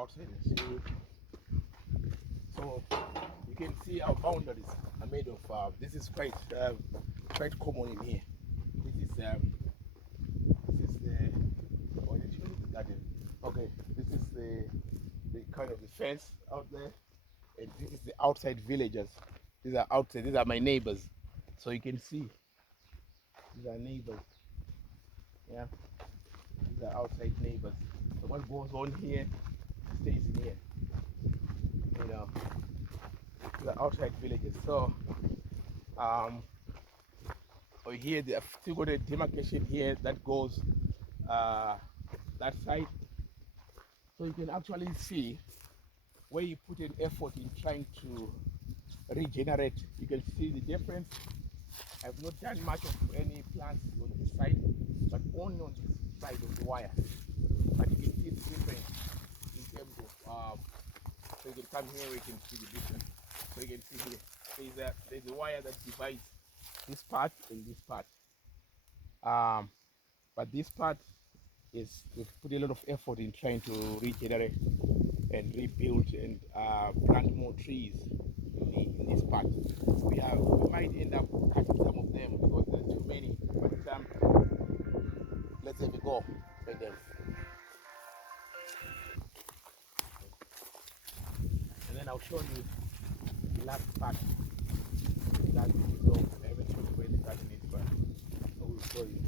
outside and show you. So you can see our boundaries are made of. This is quite common in here. This is the. Oh, did you the garden? Okay, this is the kind of the fence out there, and this is the outside villagers. These are outside. These are my neighbors. So you can see these are neighbors. Yeah, these are outside neighbors. So what goes on here stays in here. You know, these are outside villages. So over here they have still got a demarcation here that goes that side. So you can actually see where you put an effort in trying to regenerate. You can see the difference. I've not done much of any plants on this side, but only on this side of the wire. But you can see the difference in terms of, so you can come here, you can see the difference. So you can see here, there's a wire that divides this part and this part. But this part is, we've put a lot of effort in trying to regenerate and rebuild and plant more trees in this part. We might end up cutting some of them because there's too many, but let's have a go at them. And then I'll show you the last part. That so I haven't shown you where the garden is, but I will show you.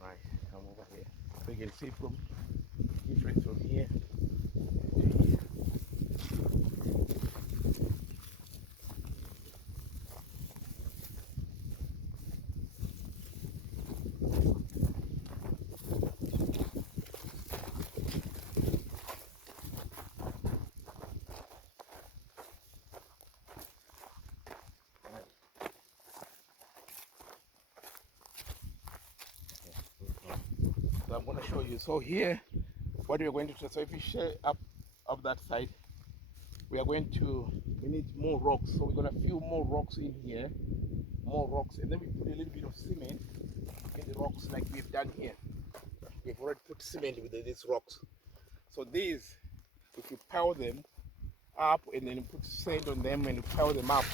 Right, come over here. So you can see from difference from here to here. So I'm going to show you. So here, what we're going to do, so if you share up that side, we need more rocks. So we're going to fill more rocks in here, more rocks, and then we put a little bit of cement in the rocks like we've done here. We've already put cement with these rocks. So these, if you pile them up and then you put sand on them and you pile them up,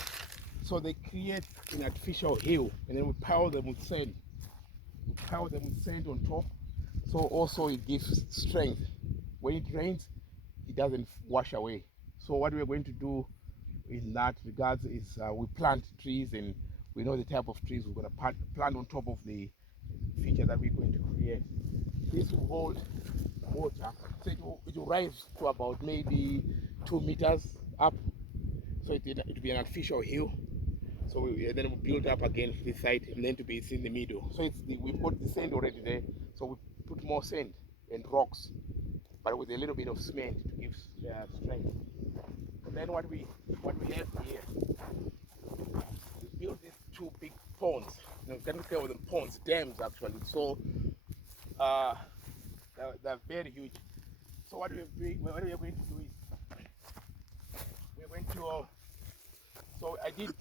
so they create an artificial hill, and then we pile them with sand. We pile them with sand on top. So also it gives strength. When it rains, it doesn't wash away. So what we're going to do in that regards is we plant trees, and we know the type of trees we're going to plant on top of the feature that we're going to create. This will hold water, so it will rise to about maybe 2 meters up. So it will be an artificial hill. So then we build up again this side, and then to be in the middle. So we've got the sand already there. So we put more sand and rocks, but with a little bit of cement to give strength. And then what we have here, we built these two big ponds. You can call them ponds, dams actually. So they're very huge. So what we are going to do is we're going to. So I did.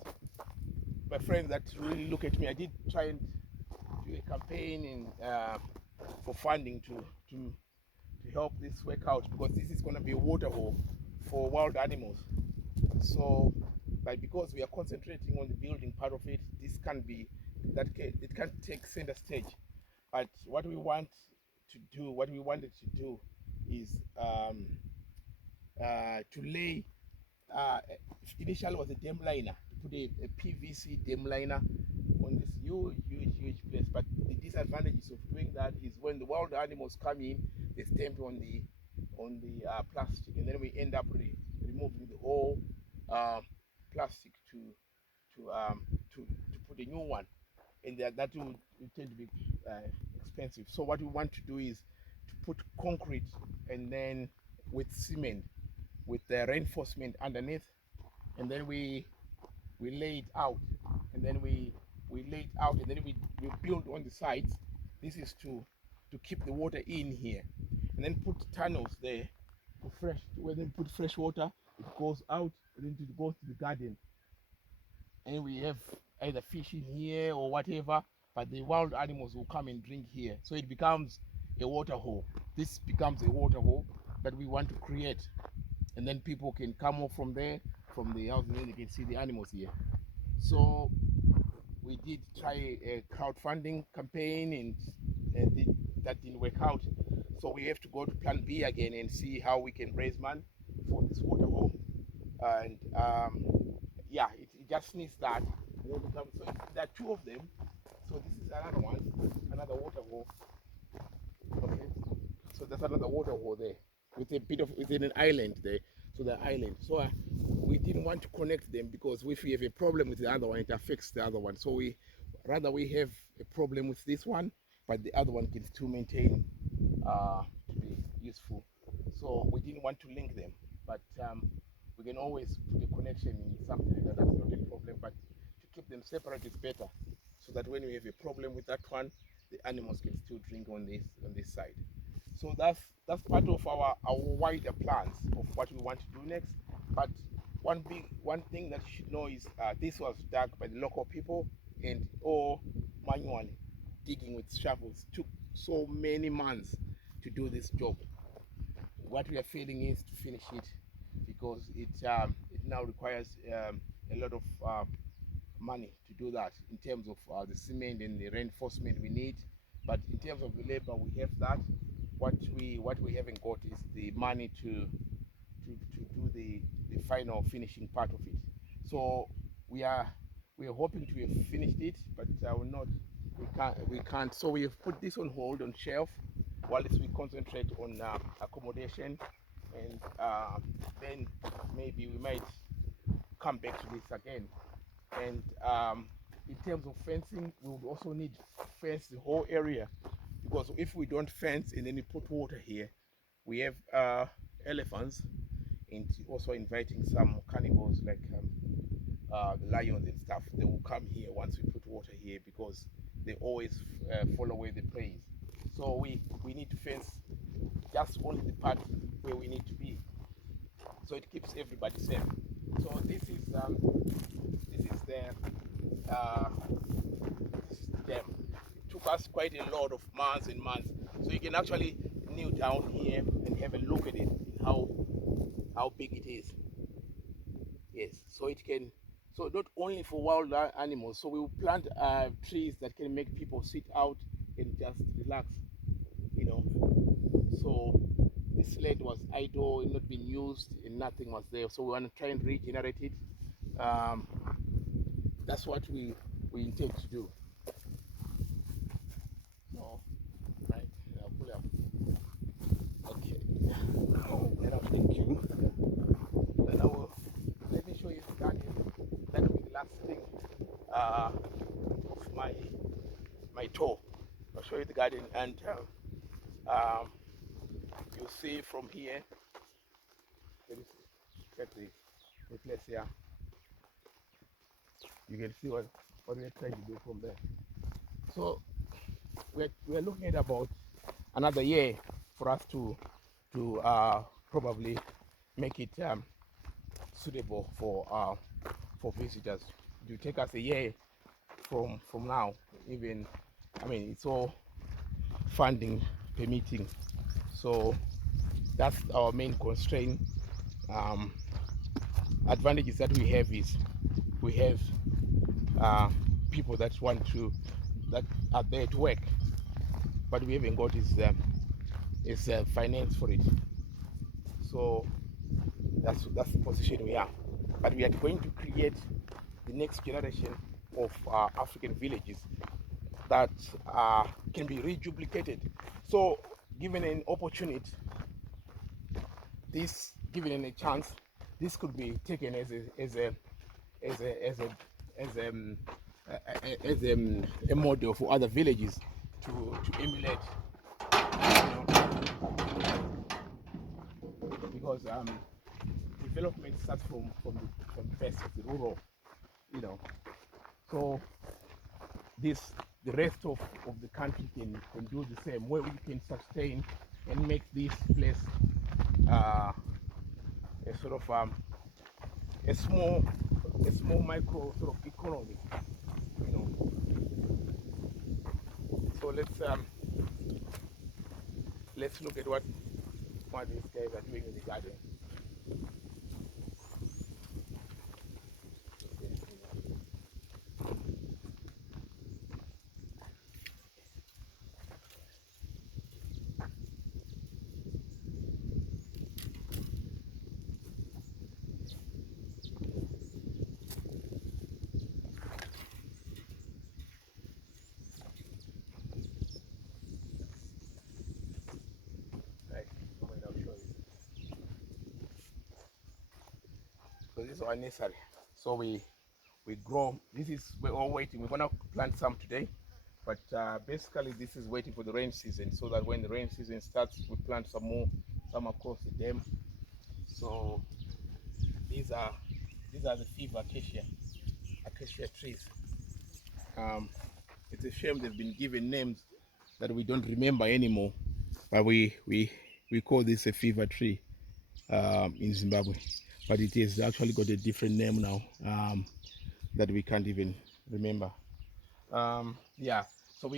My friends that really look at me, I did try and do a campaign for funding to help this work out, because this is going to be a water hole for wild animals. So, but because we are concentrating on the building part of it, this can be it can't take center stage. But what we wanted to do, is to lay. Initially was a dam liner, to put a PVC dam liner on this huge place. But the disadvantages of doing that is when the wild animals come in, they stamp on the plastic, and then we end up removing the whole plastic to put a new one, and that will tend to be expensive. So what we want to do is to put concrete, and then with cement, with the reinforcement underneath, and then we lay it out, and then we build on the sides. This is to keep the water in here, and then put tunnels there for fresh. When we put fresh water, it goes out, and then it goes to the garden, and we have either fish in here or whatever. but the wild animals will come and drink here. So it becomes a water hole. This becomes a water hole that we want to create. And then people can come off from there, from the house, and then you can see the animals here. So we did try a crowdfunding campaign, and that didn't work out. So we have to go to plan B again and see how we can raise money for this water hole. And yeah, it just needs that. So there are two of them. So this is another one, another water hole. Okay, so there's another water hole there with a bit of within an island there. So the island. So we didn't want to connect them because if we have a problem with the other one, it affects the other one. So we have a problem with this one, but the other one can still maintain to be useful. So we didn't want to link them, but we can always put a connection in something like that. That's not a problem, but to keep them separate is better, so that when we have a problem with that one, the animals can still drink on this side. So that's part of our wider plans of what we want to do next. But one thing that you should know is this was dug by the local people and all manually, digging with shovels. Took so many months to do this job. What we are failing is to finish it, because it now requires a lot of money to do that, in terms of the cement and the reinforcement we need. But in terms of the labor, we have that. What we haven't got is the money to do the final finishing part of it. So we are hoping to have finished it, but we can't. So we have put this on hold, on shelf, while we concentrate on accommodation, and then maybe we might come back to this again. And in terms of fencing, we would also need fence the whole area, because if we don't fence and then we put water here, we have elephants, and also inviting some cannibals like the lions and stuff. They will come here once we put water here, because they always follow where the prey is. So we need to fence just only the part where we need to be, so it keeps everybody safe. So this is the dam. It took us quite a lot of months and months. So you can actually kneel down here and have a look at it, how big it is. Yes, so it can. So not only for wild animals. So we will plant trees that can make people sit out and just relax. You know. So this land was idle, not being used, and nothing was there. So we want to try and regenerate it. That's what we intend to do. So, right, I'll pull up. Okay. And I'll thank you. And let me show you the garden. That will be the last thing of my tour. I'll show you the garden, and you'll see from here. Let me get the place here. You can see what we're trying to do from there. So we're looking at about another year for us to probably make it suitable for visitors. It will take us a year from now. Even, I mean, it's all funding permitting. So that's our main constraint. Advantages that we have is we have people that are there to work, but we haven't got is finance for it. So that's the position we are. But we are going to create the next generation of African villages that can be reduplicated. So given an opportunity, given a chance, this could be taken as a model for other villages to emulate, because development starts from the best of the rural, so the rest of the country can do the same, where we can sustain and make this place a sort of a small micro sort of economy, So let's look at what these guys are doing in the garden. Right. I'll show you. So this is our nursery. So we grow. We're all waiting. We're gonna plant some today, but basically this is waiting for the rain season, so that when the rain season starts, we plant some more, some across the dam. So these are the fever acacia trees. It's a shame they've been given names that we don't remember anymore, but we call this a fever tree in Zimbabwe, but it has actually got a different name now that we can't even remember. Yeah, so